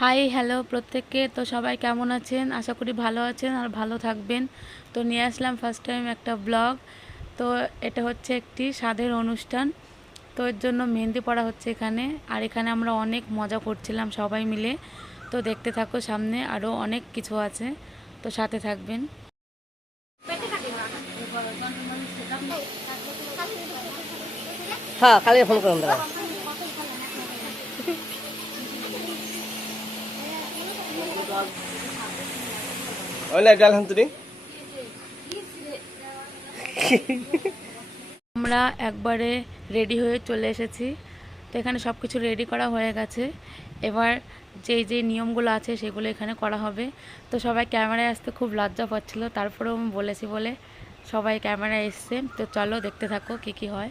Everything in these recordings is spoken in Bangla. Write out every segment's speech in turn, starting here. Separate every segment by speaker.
Speaker 1: হাই হ্যালো প্রত্যেককে। তো সবাই কেমন আছেন? আশা করি ভালো আছেন আর ভালো থাকবেন। তো নিয়ে আসলাম ফার্স্ট টাইম একটা ব্লগ তো এটা হচ্ছে একটি স্বাদের অনুষ্ঠান। তো এর জন্য মেহেন্দি পড়া হচ্ছে এখানে। আর এখানে আমরা অনেক মজা করছিলাম সবাই মিলে। তো দেখতে থাকো সামনে আরও অনেক কিছু আছে। তো সাথে থাকবেন।
Speaker 2: হ্যাঁ কালকে ফোন করুন দাদা।
Speaker 3: ওইলে ডাল হান্তুরি
Speaker 1: আমরা একবারে রেডি হয়ে চলে এসেছি। তো এখানে সব কিছু রেডি করা হয়ে গেছে। এবার যেই যেই নিয়মগুলো আছে সেগুলো এখানে করা হবে। তো সবাই ক্যামেরায় আসতে খুব লজ্জা পাচ্ছিলো তারপরেও আমি বলেছি বলে সবাই ক্যামেরায় এসছে। তো চলো দেখতে থাকো কি কি হয়।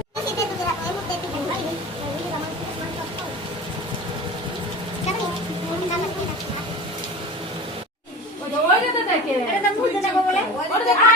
Speaker 2: মনে
Speaker 1: ওটা ওটা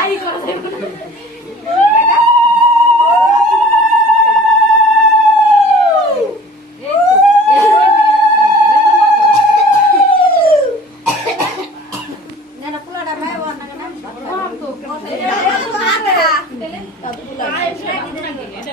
Speaker 1: এই, এটা নিভে গেছে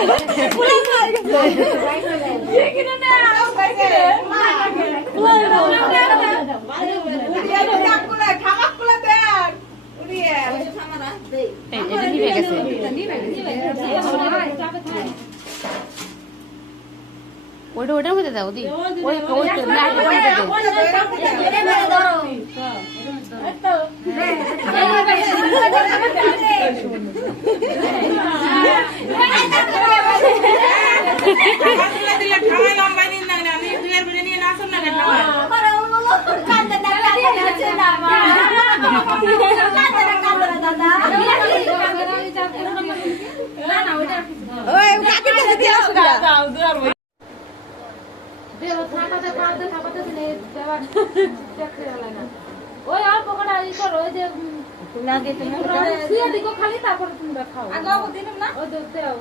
Speaker 1: ওই লাইটের মধ্যে দাও
Speaker 2: ওই কাছে দিয়ে
Speaker 4: ওই অল্প কটা ই করো ওই যে শুয়ে দিকো খালি তারপর তোমরা খাও ওই তো দেও